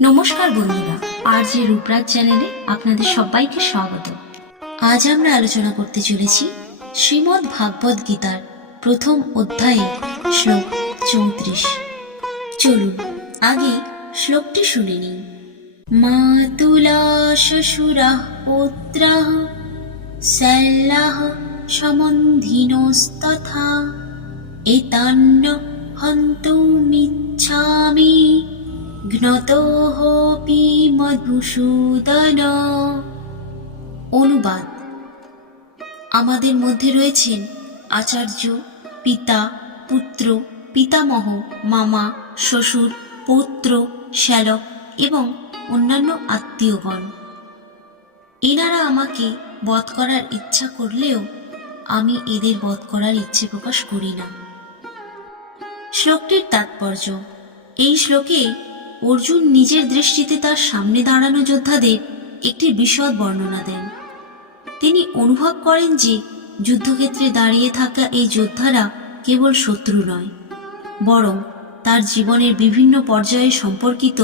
নমস্কার বন্ধুরা, আরজে রূপরাজ চ্যানেলে আপনাদের সবাইকে স্বাগত। আজ আমরা আলোচনা করতে চলেছি শ্রীমদ্ ভাগবত গীতার প্রথম অধ্যায়ে শ্লোক 34। চলুন আগে শ্লোকটি শুনে নিই। মাতুলা শ্বশুরাঃ পুত্রাঃ শৈলাঃ সমন্ধিনোস্তথা এতান্ন হন্তুমিচ্ছামি ঘ্নতোপি মধুসূদন। অনুবাদ: আমাদের মধ্যে রয়েছেন আচার্য, পিতা, পুত্র, পিতামহ, মামা, শ্বশুর, পৌত্র, শ্যালক এবং অন্যান্য আত্মীয়গণ। এনারা আমাকে বধ করার ইচ্ছা করলেও আমি এদের বধ করার ইচ্ছে প্রকাশ করি না। শ্লোকটির তাৎপর্য: এই শ্লোকে অর্জুন নিজের দৃষ্টিতে তার সামনে দাঁড়ানো যোদ্ধাদের একটি বিশদ বর্ণনা দেন। তিনি অনুভব করেন যে যুদ্ধক্ষেত্রে দাঁড়িয়ে থাকা এই যোদ্ধারা কেবল শত্রু নয়, বরং তার জীবনের বিভিন্ন পর্যায়ে সম্পর্কিত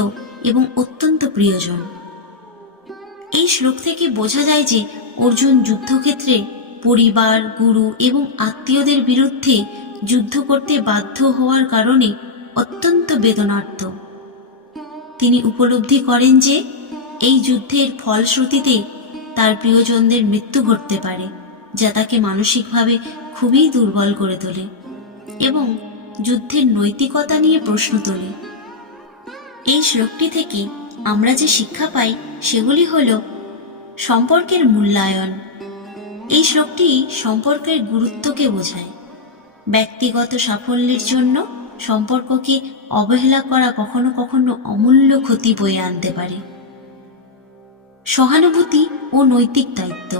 এবং অত্যন্ত প্রিয়জন। এই শ্লোক থেকে বোঝা যায় যে অর্জুন যুদ্ধক্ষেত্রে পরিবার, গুরু এবং আত্মীয়দের বিরুদ্ধে যুদ্ধ করতে বাধ্য হওয়ার কারণে অত্যন্ত বেদনার্ত। তিনি উপলব্ধি করেন যে এই যুদ্ধের ফলশ্রুতিতে তার প্রিয়জনদের মৃত্যু ঘটতে পারে, যা তাকে মানসিকভাবে খুবই দুর্বল করে তোলে এবং যুদ্ধের নৈতিকতা নিয়ে প্রশ্ন তোলে। এই শ্লোকটি থেকে আমরা যে শিক্ষা পাই সেগুলি হল: সম্পর্কের মূল্যায়ন। এই শ্লোকটি সম্পর্কের গুরুত্বকে বোঝায়। ব্যক্তিগত সাফল্যের জন্য সম্পর্ককে অবহেলা করা কখনো কখনো অমূল্য ক্ষতি বয়ে আনতে পারে। সহানুভূতি ও নৈতিক দায়িত্ব।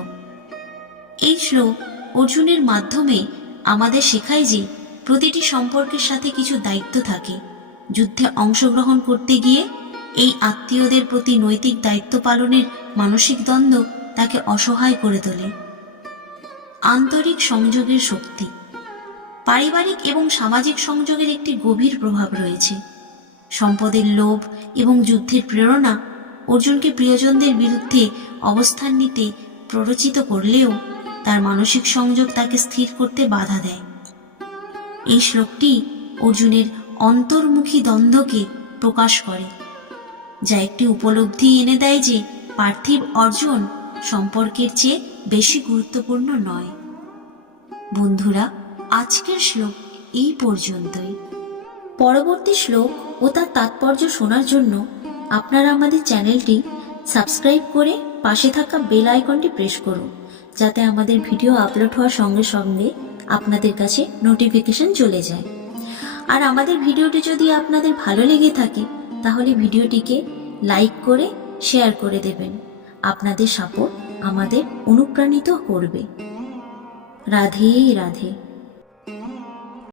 এই শ্লোক অর্জুনের মাধ্যমে আমাদের শেখায় যে প্রতিটি সম্পর্কের সাথে কিছু দায়িত্ব থাকে। যুদ্ধে অংশগ্রহণ করতে গিয়ে এই আত্মীয়দের প্রতি নৈতিক দায়িত্ব পালনের মানসিক দ্বন্দ্ব তাকে অসহায় করে তোলে। আন্তরিক সংযোগের শক্তি। পারিবারিক এবং সামাজিক সংযোগের একটি গভীর প্রভাব রয়েছে। সম্পদের লোভ এবং যুদ্ধের প্রেরণা অর্জুনকে প্রিয়জনদের বিরুদ্ধে অবস্থান নিতে প্ররোচিত করলেও তার মানসিক সংযোগ তাকে স্থির করতে বাধা দেয়। এই শ্লোকটি অর্জুনের অন্তর্মুখী দ্বন্দ্বকে প্রকাশ করে, যা একটি উপলব্ধি এনে দেয় যে পার্থিব অর্জন সম্পর্কের চেয়ে বেশি গুরুত্বপূর্ণ নয়। বন্ধুরা, আজকের শ্লোক এই পর্যন্তই। পরবর্তী শ্লোক ও তার তাৎপর্য শোনার জন্য আপনারা আমাদের চ্যানেলটি সাবস্ক্রাইব করে পাশে থাকা বেল আইকনটি প্রেস করুন, যাতে আমাদের ভিডিও আপলোড হওয়ার সঙ্গে সঙ্গে আপনাদের কাছে নোটিফিকেশন চলে যায়। আর আমাদের ভিডিওটি যদি আপনাদের ভালো লেগে থাকে তাহলে ভিডিওটিকে লাইক করে শেয়ার করে দেবেন। আপনাদের সাপোর্ট আমাদের অনুপ্রাণিত করবে। রাধে রাধে।